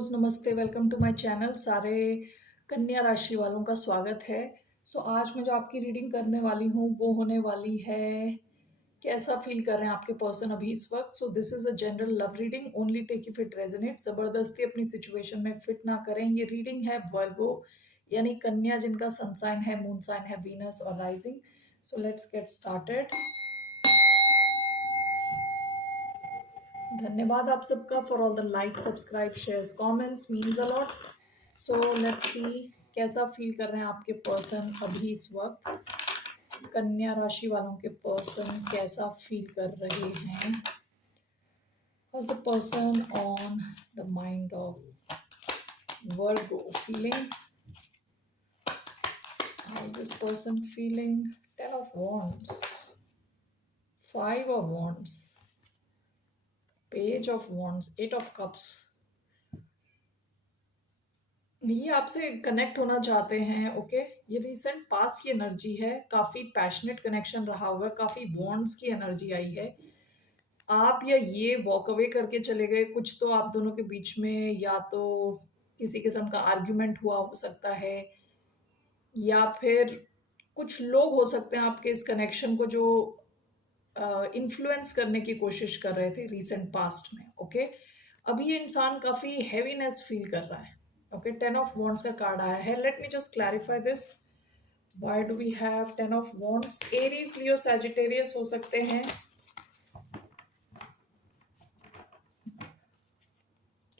Halos, नमस्ते, welcome to my channel. सारे कन्या राशि वालों का स्वागत है। आज मैं जो आपकी रीडिंग करने वाली हूँ वो होने वाली है कैसा फ़ील कर रहे हैं आपके पर्सन अभी इस वक़्त। This is a general love reading, only take if it resonates. ज़बरदस्ती अपनी सिचुएशन में फिट ना करें। ये रीडिंग है वर्गो यानी कन्या जिनका सन साइन है, मून साइन है वीनस और राइज़िंग। Let's get started. धन्यवाद आप सबका for all the like, subscribe, shares, comments, means a lot. Let's see कैसा फील कर रहे हैं आपके पर्सन अभी इस वक्त। कन्या राशि वालों के पर्सन कैसा फील कर रहे हैं। How is the person on the mind of Virgo feeling. How is this person feeling. 10 of wands, 5 of wands, page of wands, 8 of cups। ये आपसे कनेक्ट होना चाहते हैं। ओके ये रिसेंट पास्ट की एनर्जी है, काफ़ी पैशनेट कनेक्शन रहा हुआ है, काफ़ी बॉन्ड्स की एनर्जी आई है। आप या ये वॉक अवे करके चले गए, कुछ तो आप दोनों के बीच में या तो किसी किस्म का आर्ग्यूमेंट हुआ हो सकता है, या फिर कुछ लोग हो सकते हैं आपके इस कनेक्शन को जो इन्फ्लुएंस करने की कोशिश कर रहे थे रिसेंट पास्ट में। ओके अभी ये इंसान काफ़ी हैवीनेस फील कर रहा है। ओके 10 ऑफ वॉन्ड्स का कार्ड आया है। Let me just clarify this. Why do we have 10 of wands. Aries, Leo, Sagittarius हो सकते हैं।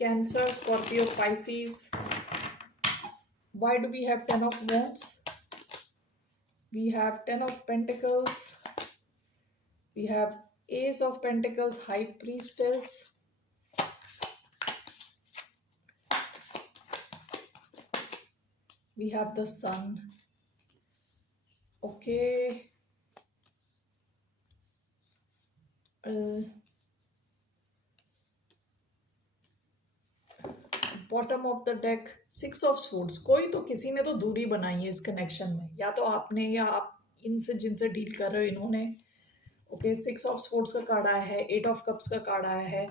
Cancer, Scorpio, Pisces. Why do we have 10 of wands? We have 10 of pentacles. We have ace of pentacles, high priestess. We have the sun. Okay. Bottom of the deck 6 of swords. कोई तो किसी ने तो दूरी बनाई है इस connection में, या तो आपने या आप इनसे जिनसे डील कर रहे हो इन्होंने। ओके 6 ऑफ स्वर्ड्स का कार्ड आया है, 8 ऑफ कप्स का कार्ड आया है।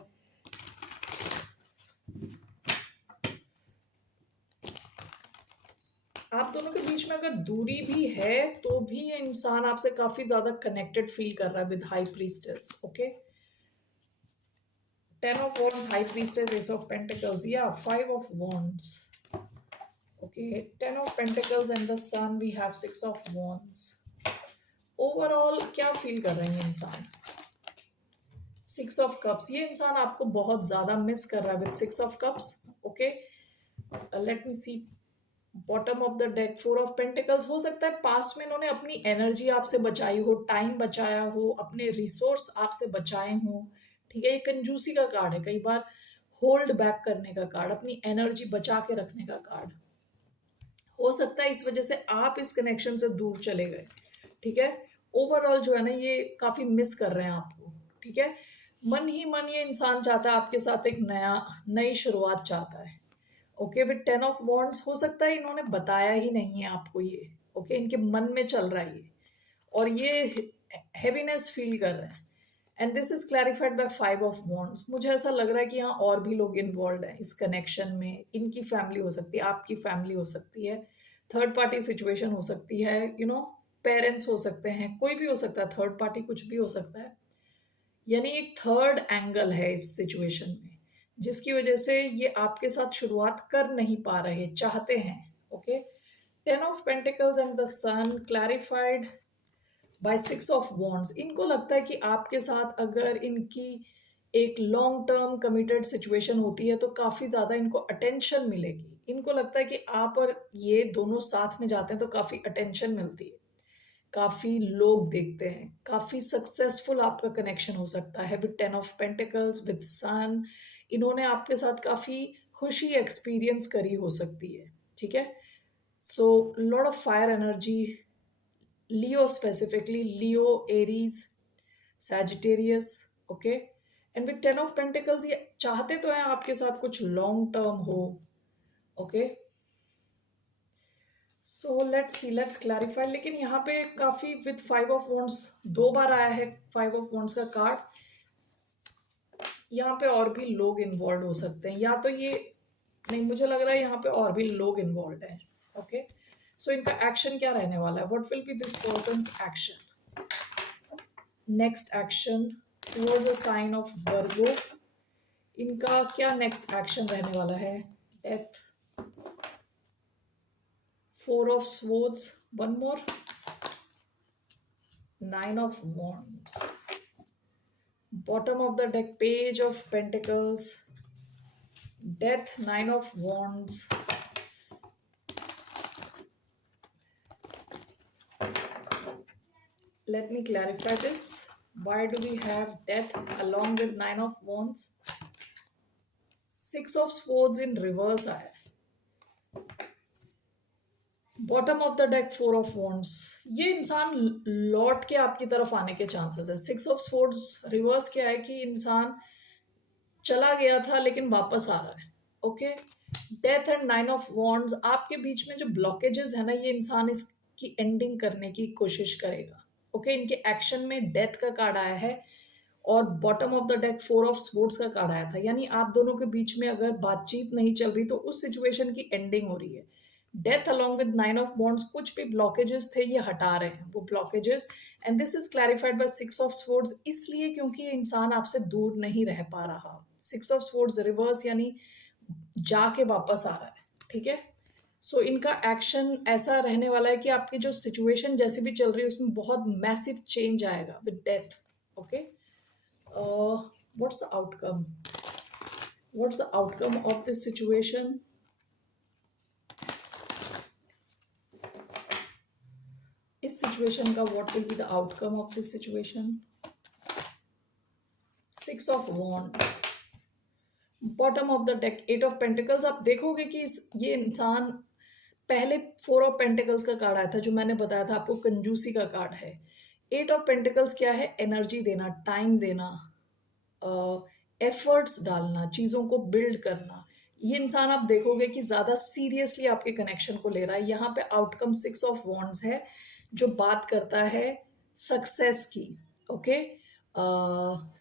आप दोनों के बीच में अगर दूरी भी है तो भी ये इंसान आपसे काफी ज्यादा कनेक्टेड फील कर रहा है with high priestess. Okay 10 of wands, high priestess, ace of pentacles, yeah, 5 of wands. Okay 10 of pentacles and the sun, we have 6 of wands. Overall क्या फील कर रहे हैं इंसान। 6 ऑफ कप्स, ये इंसान आपको बहुत ज्यादा मिस कर रहा है with 6 of cups. Okay let me see bottom of the deck 4 of pentacles. हो सकता है पास्ट में इन्होंने अपनी एनर्जी आपसे बचाई हो, टाइम बचाया हो, अपने रिसोर्स आपसे बचाए हो। ठीक है ये कंजूसी का कार्ड है, कई बार होल्ड बैक करने का कार्ड, अपनी एनर्जी बचा के रखने का कार्ड। हो सकता है इस वजह से आप इस कनेक्शन से दूर चले गए। ठीक है ओवरऑल जो है ना ये काफी मिस कर रहे हैं आपको। ठीक है मन ही मन ये इंसान चाहता है आपके साथ एक नई शुरुआत चाहता है। ओके विद 10 ऑफ वॉन्ड्स हो सकता है इन्होंने बताया ही नहीं है आपको ये। ओके इनके मन में चल रहा है ये, और ये हैवीनेस फील कर रहे हैं। And this is clarified by 5 of wands. मुझे ऐसा लग रहा है कि यहाँ और भी लोग इन्वॉल्व हैं इस कनेक्शन में। इनकी फैमिली हो सकती है, आपकी फैमिली हो सकती है, थर्ड पार्टी सिचुएशन हो सकती है, पेरेंट्स हो सकते हैं, कोई भी हो सकता है, थर्ड पार्टी कुछ भी हो सकता है। यानी एक थर्ड एंगल है इस सिचुएशन में जिसकी वजह से ये आपके साथ शुरुआत कर नहीं पा रहे, चाहते हैं। Okay 10 of pentacles and the sun clarified by 6 of wands. इनको लगता है कि आपके साथ अगर इनकी एक लॉन्ग टर्म कमिटेड सिचुएशन होती है तो काफ़ी ज़्यादा इनको अटेंशन मिलेगी। इनको लगता है कि आप और ये दोनों साथ में जाते हैं तो काफ़ी अटेंशन मिलती है, काफ़ी लोग देखते हैं, काफ़ी सक्सेसफुल आपका कनेक्शन हो सकता है विद 10 ऑफ पेंटिकल्स विद सन। इन्होंने आपके साथ काफ़ी खुशी एक्सपीरियंस करी हो सकती है। ठीक है lot of fire energy, Leo specifically, Leo, Aries, Sagittarius. Okay and with 10 of pentacles ये चाहते तो हैं आपके साथ कुछ लॉन्ग टर्म हो। Okay let's clarify. लेकिन यहाँ पे काफी विद 5 ऑफ वॉन्ड्स 2 बार आया है 5 ऑफ वॉन्ड्स का कार्ड। यहाँ पे और भी लोग इन्वॉल्व हो सकते हैं, या तो ये नहीं, मुझे लग रहा है यहाँ पे और भी लोग इन्वॉल्व हैं. ओके, सो इनका एक्शन क्या रहने वाला है? What will be this person's action? Next action towards the sign of Virgo. इनका क्या नेक्स्ट एक्शन रहने वाला है? Death, four of swords, one more, nine of wands, bottom of the deck, page of pentacles, death, nine of wands, let me clarify this. Why do we have death along with nine of wands? Six of swords in reverse आया. Bottom of the deck, four of wands. ये इंसान लौट के आपकी तरफ आने के chances है. सिक्स ऑफ स्वॉर्ड्स रिवर्स क्या है कि इंसान चला गया था लेकिन वापस आ रहा है. Okay, death and nine of wands, आपके बीच में जो ब्लॉकेजेस है ना, ये इंसान इसकी एंडिंग करने की कोशिश करेगा. ओके, इनके एक्शन में डेथ का कार्ड आया है और bottom of the deck four of swords का कार्ड आया था. यानी आप दोनों के बीच में अगर बातचीत नहीं चल रही तो उस सिचुएशन की एंडिंग हो रही है. Death along with nine of bonds, कुछ भी ब्लॉकेजेस थे ये हटा रहे हैं वो blockages. And this is clarified by six of swords, इसलिए क्योंकि ये इंसान आपसे दूर नहीं रह पा रहा. सिक्स ऑफ स्वॉर्ड्स रिवर्स यानी जाके वापस आ रहा है. ठीक है, सो इनका एक्शन ऐसा रहने वाला है कि आपकी जो सिचुएशन जैसी भी चल रही है उसमें बहुत मैसिव चेंज आएगा with death. Okay, what's the outcome? What's the outcome of this situation? इस सिचुएशन का what will be the outcome of this situation? Six of wands, bottom of the deck, eight of pentacles. आप देखोगे कि ये इंसान, पहले four of pentacles का card आया था जो मैंने बताया था आपको, कंजूसी का कार्ड है. एट ऑफ पेंटिकल्स क्या है? एनर्जी देना, टाइम देना, एफर्ट्स डालना, चीज़ों को बिल्ड करना. ये इंसान आप देखोगे कि ज़्यादा सीरियसली आपके कनेक्शन को ले रहा है. यहाँ पे आउटकम सिक्स ऑफ वॉन्ड्स है जो बात करता है सक्सेस की. ओके,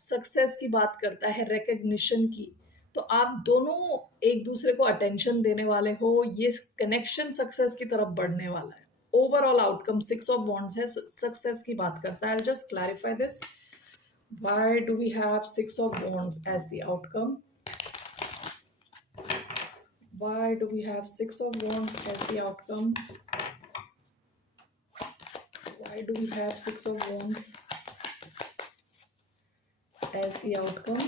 सक्सेस की बात करता है, रिकग्निशन की. तो आप दोनों एक दूसरे को अटेंशन देने वाले हो. ये कनेक्शन सक्सेस की तरफ बढ़ने वाला है. Overall outcome six of wands है, सक्सेस की बात करता है. I just clarify this. Why do we have six of wands as the outcome? Why do we have six of wands as the outcome? Why do we have six of wands as the outcome?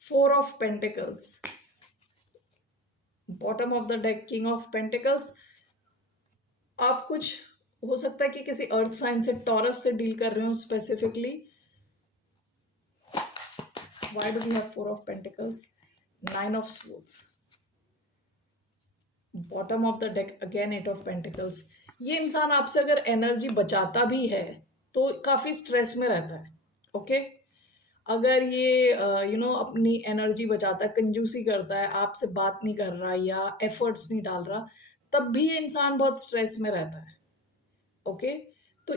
Four of pentacles, bottom of the deck, king of pentacles. आप कुछ हो सकता है कि किसी अर्थ sign से, taurus से deal कर रहे हो specifically. Why do we have four of pentacles? Nine of swords, bottom of the deck again eight of pentacles. ये इंसान आपसे अगर एनर्जी बचाता भी है तो काफी स्ट्रेस में रहता है. ओके, अगर ये अपनी एनर्जी बचाता है, कंजूसी करता है, आपसे बात नहीं कर रहा या एफर्ट्स नहीं डाल रहा, तब भी ये इंसान बहुत स्ट्रेस में रहता है. ओके, तो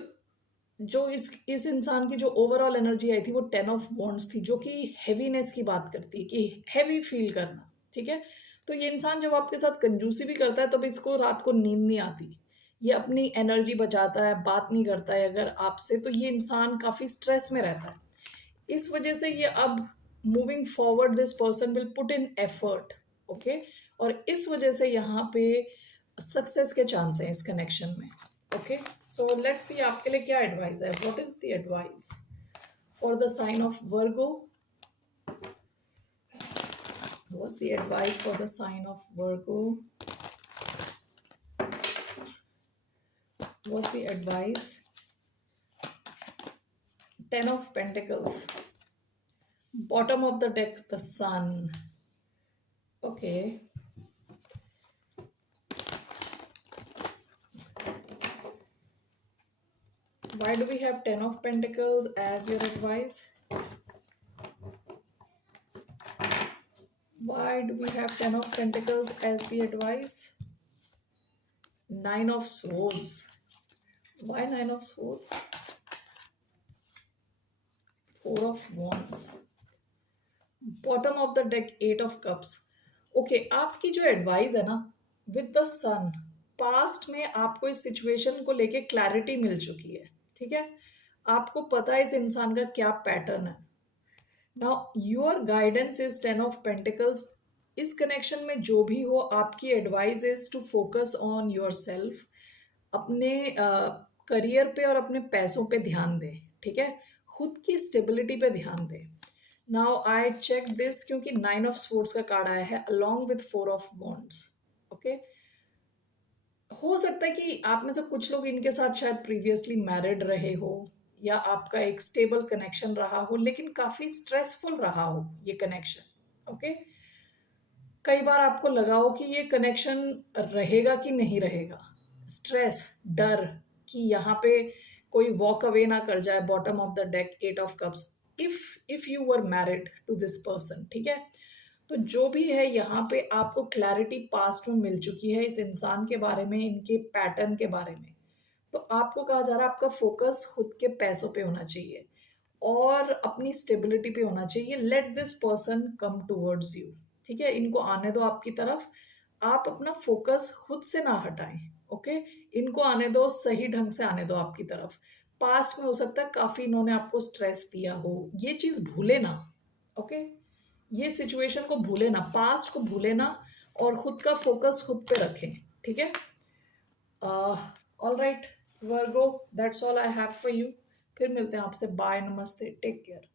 जो इस इंसान की जो ओवरऑल एनर्जी आई थी वो टेन ऑफ वॉन्ड्स थी, जो कि हैवीनेस की बात करती है कि हैवी फील करना. ठीक है, तो ये इंसान जब आपके साथ कंजूसी भी करता है तब इसको रात को नींद नहीं आती. ये अपनी एनर्जी बचाता है, बात नहीं करता है अगर आपसे, तो ये इंसान काफ़ी स्ट्रेस में रहता है. इस वजह से ये अब moving forward this person will put in effort. Okay, और इस वजह से यहाँ पे सक्सेस के चांस हैं इस कनेक्शन में. ओके, सो लेट्स सी आपके लिए क्या एडवाइस है. What is the advice for the sign of Virgo? What's the advice for the sign of Virgo? What's the advice? Ten of pentacles, bottom of the deck, the sun. Okay, why do we have ten of pentacles as your advice? Why do we have ten of pentacles as the advice? Nine of swords. Why nine of swords? Four of wands, bottom of the deck 8 of cups. Okay, आपकी जो advice है ना, with the sun, past में आपको इस situation को लेके clarity मिल चुकी है। ठीक है, आपको पता है इस इंसान का क्या पैटर्न है। Now your guidance is 10 of pentacles. इस कनेक्शन में जो भी हो, आपकी advice is to focus on yourself. अपने करियर पे और अपने पैसों पे ध्यान दें। ठीक है, खुद की स्टेबिलिटी पे ध्यान दें। नाउ आई चेक दिस, क्योंकि 9 ऑफ स्पोर्ट्स का कार्ड आया है along with 4 of wands. Okay, हो सकता है कि आप में से कुछ लोग इनके साथ शायद प्रीवियसली मैरिड रहे हो, या आपका एक स्टेबल कनेक्शन रहा हो, लेकिन काफी स्ट्रेसफुल रहा हो ये कनेक्शन। ओके, कई बार आपको लगा हो कि ये कनेक्शन रहेगा कि नहीं रहेगा। स्ट्रेस, डर कि यहाँ पे कोई वॉक अवे ना कर जाए। Bottom of the deck 8 of cups. If you were married to this person, ठीक है, तो जो भी है यहाँ पे आपको क्लैरिटी पास्ट में मिल चुकी है इस इंसान के बारे में, इनके पैटर्न के बारे में। तो आपको कहा जा रहा है आपका फोकस खुद के पैसों पे होना चाहिए और अपनी स्टेबिलिटी पे होना चाहिए। Let this person come towards you. ठीक है, इनको आने दो आपकी तरफ। आप अपना फोकस खुद से ना हटाएं। ओके, इनको आने दो, सही ढंग से आने दो आपकी तरफ। पास्ट में हो सकता है काफी इन्होंने आपको स्ट्रेस दिया हो, ये चीज भूले ना। ओके, ये सिचुएशन को भूले ना, पास्ट को भूले ना, और खुद का फोकस खुद पे रखें। ठीक है, all right Virgo, that's all I have for you. फिर मिलते हैं आपसे। बाय, नमस्ते, टेक केयर।